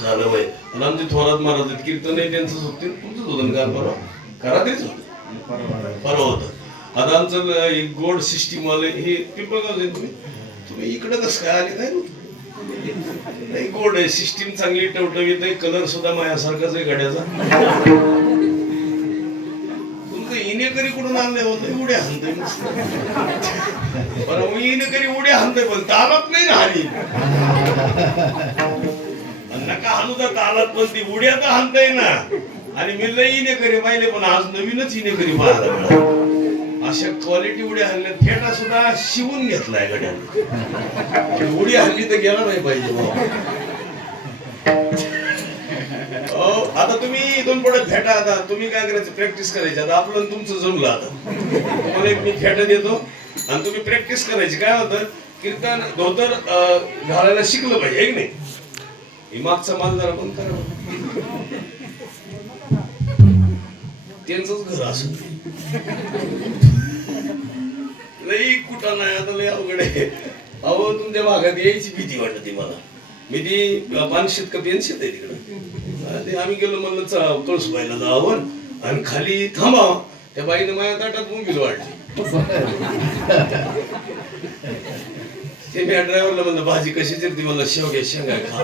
झालं वय आणि आमचे थोरात महाराज आहेत, कीर्तन आहे त्यांचं होते, तुमचंच होतं का परवा? करा तेच होतं परवा होतं. आता आमचं एक गोड सिस्टीम वाले हे पिंपळगाव तुम्ही तुम्ही इकडं कसं काय आले नाही गोड आहे सिस्टीम, चांगली टवटवीत आहे, कलर सुद्धा माझ्यासारखाच आहे गाड्याचा. तुमचं इनेकरी कुठून आणलंय होतं उड्या हाणतोय बरं, मी इनेकरी उड्या हाणतोय पण तालात नाही ना हानी नका हाणू तर तालात, पण ती उड्या तर हाणताय ना. आणि मी लई इनेकरी पाहिले पण आज नवीनच इनेकरी पाहायला मिळाला. अशा क्वालिटी उड्या हाणल्या, फेटा सुद्धा शिवून घेतलाय गड्याने. उडी हाणली तर गेला नाही पाहिजे बाबा. आता तुम्ही इथून पुढे फेटा, आता तुम्ही काय करायचं, प्रॅक्टिस करायची. आता आपलं तुमचं जमलं, आता तुम्हाला एक मी फेटा देतो आणि तुम्ही प्रॅक्टिस करायची. काय होतं, कीर्तन धोतर घालायला शिकलं पाहिजे की नाही. ही मागचा माल जरा पण करा, त्यांचंच घर असं लई कुठं नाही. आता लई अवघड आहे अहो, तुमच्या भागात यायची भीती वाटते मला. मी ती पानशेत का पेनशेत आहे तिकडं, ते आम्ही गेलो म्हणलं कळसूबाईला जावं आणि खाली थांबा. त्या बाईने माझ्या ताटात मुंबील वाढली. ते मी ड्रायव्हरला म्हणलं भाजी कशी चिरती, म्हणलं शेवग्या शेंगा खा.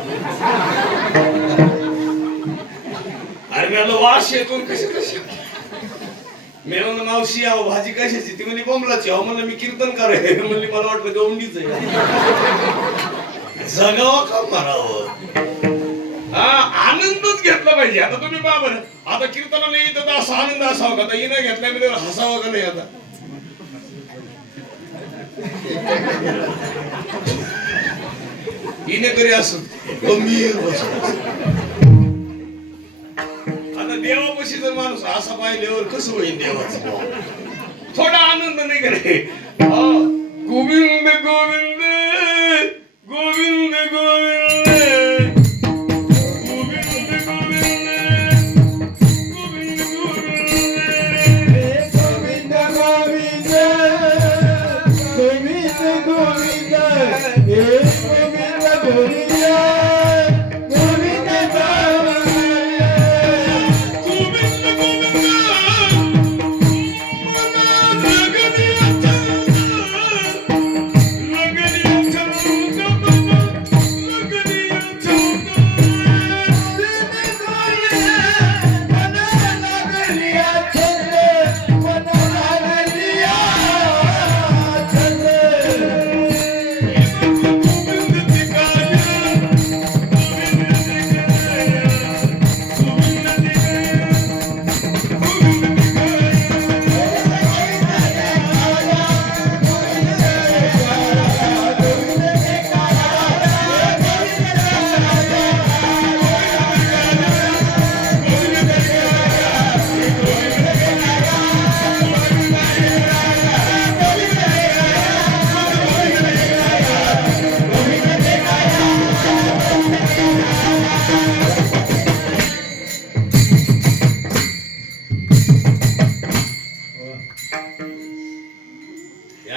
अरे मी म्हणलं वास येतो कशी कशी. मी म्हणलं मावशी आहो भाजी कशाची, ती म्हणली बोंबलाची. अहो म्हणलं मी कीर्तन कराय म्हणली, मला वाटलं गवंडीच आहे. जगावं का मारावं, हा आनंदच घेतला पाहिजे. आता तुम्ही पहा बरं, आता कीर्तनाला येत असा आनंद असावा का, आता हिनं घेतल्यामध्ये हसावं का नाही. आता हिने करी असं गंभीर बसून. आता देवापाशी जर माणूस असा पाहिल्यावर कसं होईल देवाचं, थोडा आनंद नाही करे. गोविंद गोविंद गोविंद गोविंद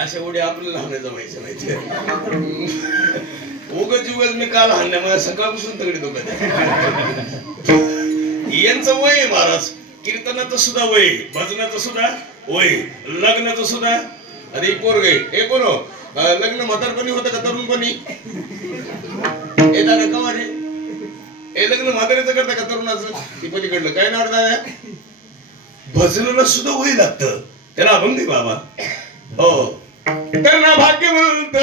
अशा उड्या आपल्याला हाणायचं माहिती माहिती. उगाच उगाच मी काल हाणल्या, मला सकाळपासून तगडी दुखत. यांचं वय आहे महाराज, कीर्तनाचं सुद्धा वय, भजनाचं सुद्धा वय, लग्नाचं सुद्धा. अरे पोरग हे कोण लग्न म्हातारपणी होतं का तरुणपणी? हे दादा कवा रे, हे लग्न म्हातारीचं करता का तरुणाचं? ती पलीकडलं काय नाव दादा, भजनाला सुद्धा वय लागतं, त्याला अभंग दे बाबा. हो त्यांना भाग्यवंत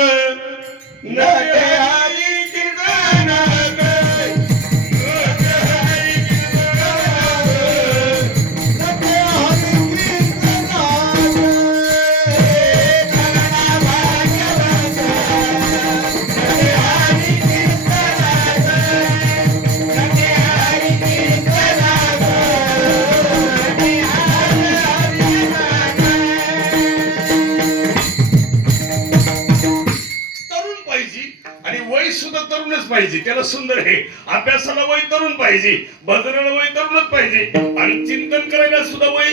पाहिजे, त्याला सुंदर आहे. अभ्यासाला वय तरुण पाहिजे, भजनाला वय तरुणच पाहिजे, आणि चिंतन करायला सुद्धा वय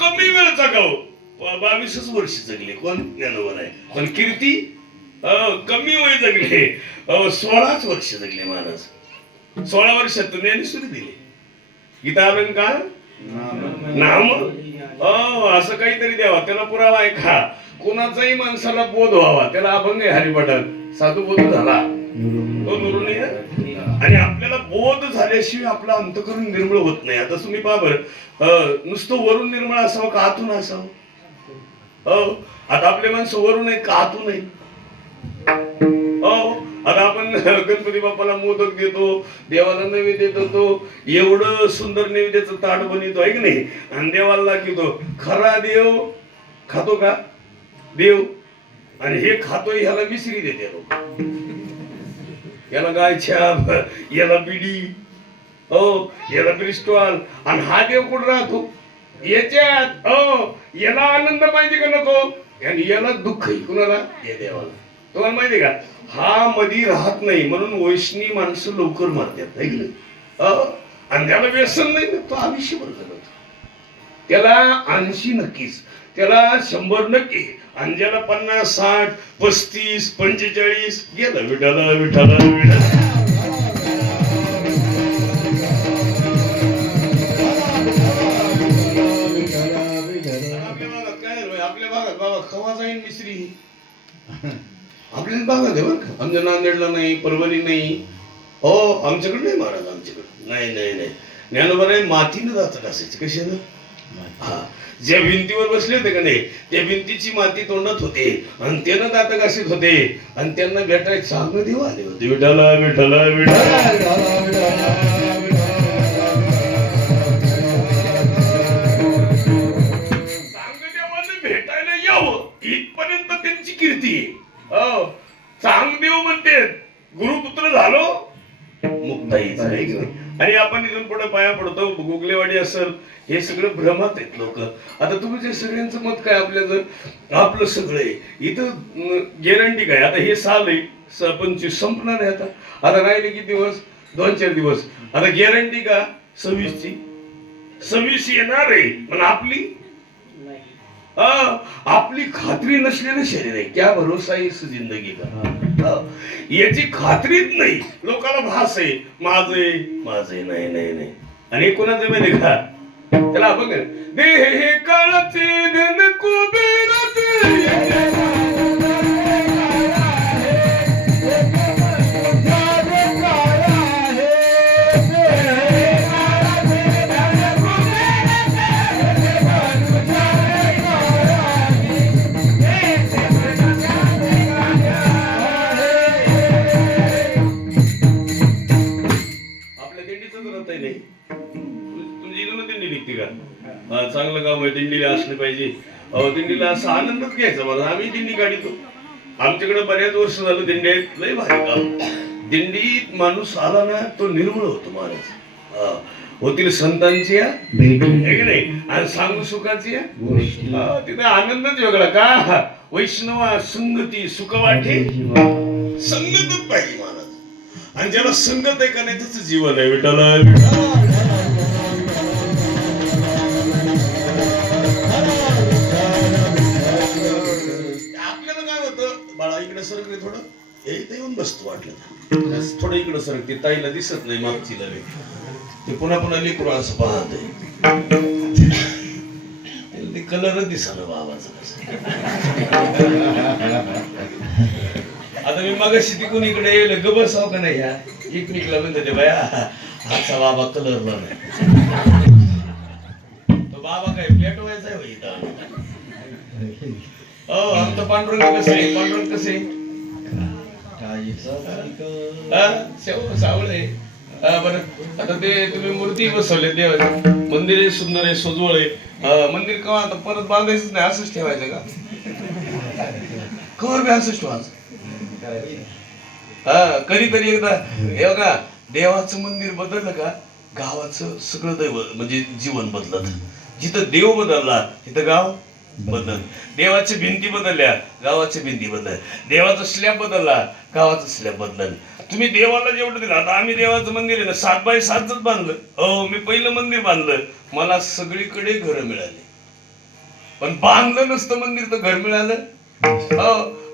कमी वेळ जगाव. 22 वर्ष जगले कोण ज्ञानोबा आहे, पण कीर्ती कमी वय जगले 16 वर्ष जगले महाराज. 16 वर्षात ज्ञानेश्वरी दिली. गीता अलंकार नाम असं काहीतरी द्यावा, त्याला पुरावा आहे का? कोणाचाही माणसाला बोध व्हावा, त्याला अभंग आहे हरिपाठात. साधू बोध झाला तो नुरून येईल. आणि आपल्याला बोध झाल्याशिवाय आपलं अंतःकरण निर्मळ होत नाही. आता तुम्ही पहा बरं, नुसतं वरून निर्मळ असावं का आतून असावं? आता आपले माणसं वरून आहेत का आतून आहेत? आता आपण गणपती बाप्पाला मोदक देतो, देवाला नैवेद्य देतो, एवढं सुंदर नैवेद्याचं ताट बनवतो आहे की नाही, आणि देवाला दाखवतो. खरा देव खातो का देव? आणि हे खातोय ह्याला मिसरी देते लोक. याला गायछाप, याला बिडी, याला ब्रिस्टॉल. आणि हा देव कुठं राहतो याच्यात. याला आनंद पाहिजे का नको? आणि याला दुःख आहे कुणाला? या देवाला. तुम्हाला माहिती का, हा मधी राहत नाही म्हणून वैष्णी माणसं लवकर मारतात आहे की नाही. आणि त्याला व्यसन नाही, तो आयुष्यभर जगतो. त्याला 80 नक्कीच, त्याला 100 नक्की, आणि ज्याला 50, 60, 35, 45 गेलं विठाला विठाला विठाला. आपल्या भागात बाबा खवा जाईन मिसरी. आपल्याच भागात आहे बरं का, आमच्या नांदेडला नाही, परभणी नाही. आमच्याकडे नाही महाराज, आमच्याकडे नाही नाही नाही. ज्ञानोबा नाही, मातीनं जातात असायचे. कशानं? ज्या भिंतीवर बसले होते का नाही, त्या भिंतीची माती तोंडात होते आणि त्यानं दात घासीत होते, आणि त्यांना भेटायचं चांगलं देव आले होते. विठाला विठाला विठाला. भेटायला यावं इथपर्यंत त्यांची कीर्ती. चांगदेव म्हणते गुरुपुत्र झालो मुक्ताईच आहे. आणि आपण इथून पुढे पाया पडतो. गोगलेवाडी असेल, हे सगळं भ्रमात आहेत लोक. आता तुमच्या सगळ्यांचं मत काय? आपलं सगळं इथं गॅरंटी काय? आता हे साल आहे 25 संपणार आहे. आता राहिले किती दिवस? 2-4 दिवस. आता गॅरंटी का 26 येणार आहे, पण आपली खात्री नसलेलं शरीर आहे. क्या भरोसा इस जिंदगी का, याची खात्रीच नाही. लोकांना भास आहे माझे माझे. नाही नाही नाही. आणि कोणाचं माहिती का? त्याला बघ, देह काळाचे धन कुबेराचे. चांगलं काम आहे, दिंडीला असलं पाहिजे. दिंडीला असा आनंदच घ्यायचा मला. आम्ही दिंडी काढतो. आमच्याकडे बऱ्याच वर्ष झालं दिंडी आहेत. लय भारी काम. दिंडीत माणूस आला ना, तो निर्मळ होतो माणूस. होतील संतांची नाही, आणि सांगू सुखाची तिथे आनंदच वेगळा का. वैष्णवा संगती सुख वाटे, संगतच पाहिजे महाराज. आणि ज्याला संगत आहे का नाही त्याचं जीवन आहे. विठाला बाळा इकडे सरक रे थोडं. इथं येऊन बसतो वाटलं थोडं इकडं सरक. ते ताईला दिसत नाही मागची लवे. ते पुन्हा पुन्हा लेकरू असं पाहत आहे. ते कलरच दिसला बाबाचं कसं. आता मी मागाशी तिकून इकडे येईल ग बसाव का नाही. एकमेकला म्हणते बाया आजचा बाबा कलरला नाही. तो बाबा काय फ्लॅट व्हायचा आहे इथं. आमचं पांडुरंग कसं आहे? पांडुरंग कसे सावळ आहे. बरं, आता ते तुम्ही मूर्ती बसवले देवाची. मंदिर सुंदर आहे, सोजवळ आहे. मंदिर केव्हा आता परत बांधायचंच नाही, असंच ठेवायचं का? कवर बी असंच ठेवायचं. कधीतरी एकदा हे बघा, देवाचं मंदिर बदललं का गावाचं सगळं दैव म्हणजे जीवन बदलत. जिथं देव बदलला तिथं गाव बदल. देवाच्या भिंती बदलल्या, गावाच्या भिंती बदल. देवाचा स्लॅब बदलला, गावाचा स्लॅब बदलल. तुम्ही देवाला जेवढं दिलं. आता आम्ही देवाचं मंदिर आहे ना 7x7च बांधलं. मी पहिलं मंदिर बांधलं, मला सगळीकडे घर मिळाले. पण बांधलं नसतं मंदिर तर घर मिळालं.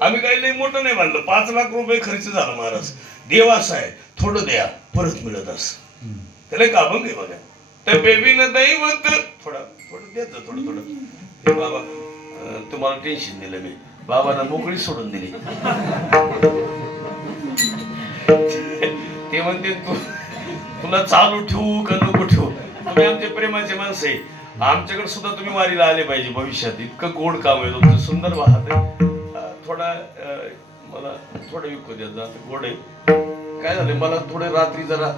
आम्ही काही लई मोठं नाही बांधलं. 5 लाख रुपये खर्च झाला महाराज. देव असा आहे, थोडं द्या परत मिळत असं. त्याला एक अभंग आहे बघा, तर बेबीनं दैवत थोडं द्यायचं, थोडं. हे बाबा तुम्हाला टेन्शन दिलं मी, बाबांना मोकळी सोडून दिली. ते म्हणते तुला चालू ठेवू का नको ठेवू, तुम्ही आमचे प्रेमाचे माणसं आहे, आमच्याकडे सुद्धा तुम्ही वारीला आले पाहिजे भविष्यात. इतकं गोड काम आहे तुमचं, सुंदर वाहत आहे. थोडा मला थोडं विकू द्या, गोड आहे. काय झालं, मला थोडे रात्री जरा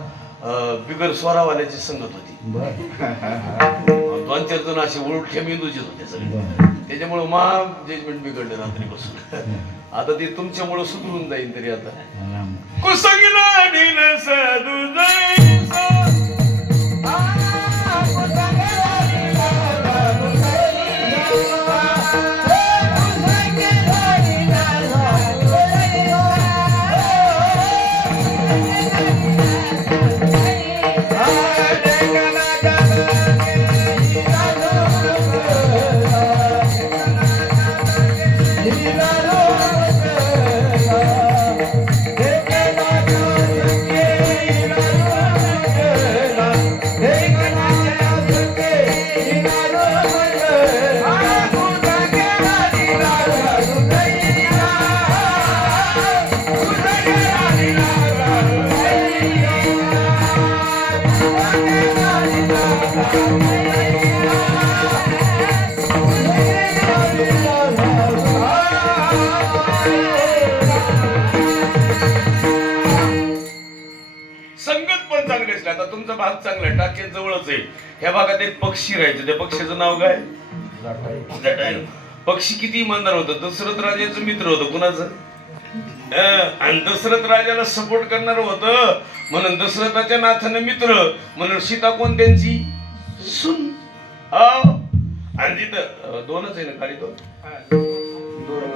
बिगर स्वरावाल्याची संगत होती, 2-4 जण असे उलट्या मेंदूचे होते सगळे, त्याच्यामुळे मा जजमेंट बिघडले रात्रीपासून. आता ते तुमच्यामुळे सुधरून जाईल. तरी आता कुसंगला ढील साधू आता तुमचा भाग चांगला आहे, टाके जवळच आहे. ह्या भागात एक पक्षी राहायचं, त्या पक्षीचं नाव काय? जटायू. पक्षी किती इमानदार होतं, दशरथ राजाचं मित्र होतं. कुणाचं? आणि दशरथ राजाला सपोर्ट करणार होतं, म्हणून दशरथाच्या नाथानं मित्र, म्हणून सीता कोण त्यांची सून. आणि तिथं 2च आहे ना, खाली 2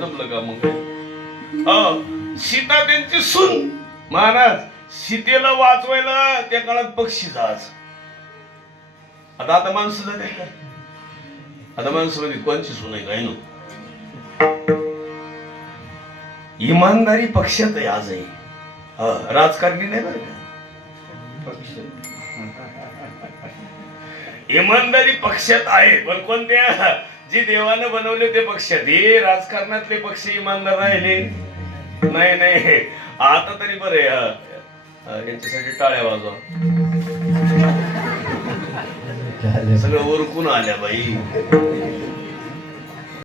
जमलं का मग? सीता त्यांची सून. महाराज सीतेला वाचवायला त्या काळात पक्षी जहाज. आता माणसं झाले का? आता माणसामध्ये कोणची सून आहे काय? इमानदारी पक्षात आहे आजही. राजकारणी नाही बरं का, इमानदारी पक्षात आहे. पण कोणत्या? जे देवानं बनवले ते पक्षात. हे राजकारणातले पक्ष इमानदार राहिले नाही. आता तरी बरे, यांच्यासाठी टाळ्या वाजवा. सगळं ओरकून आल्या बाई.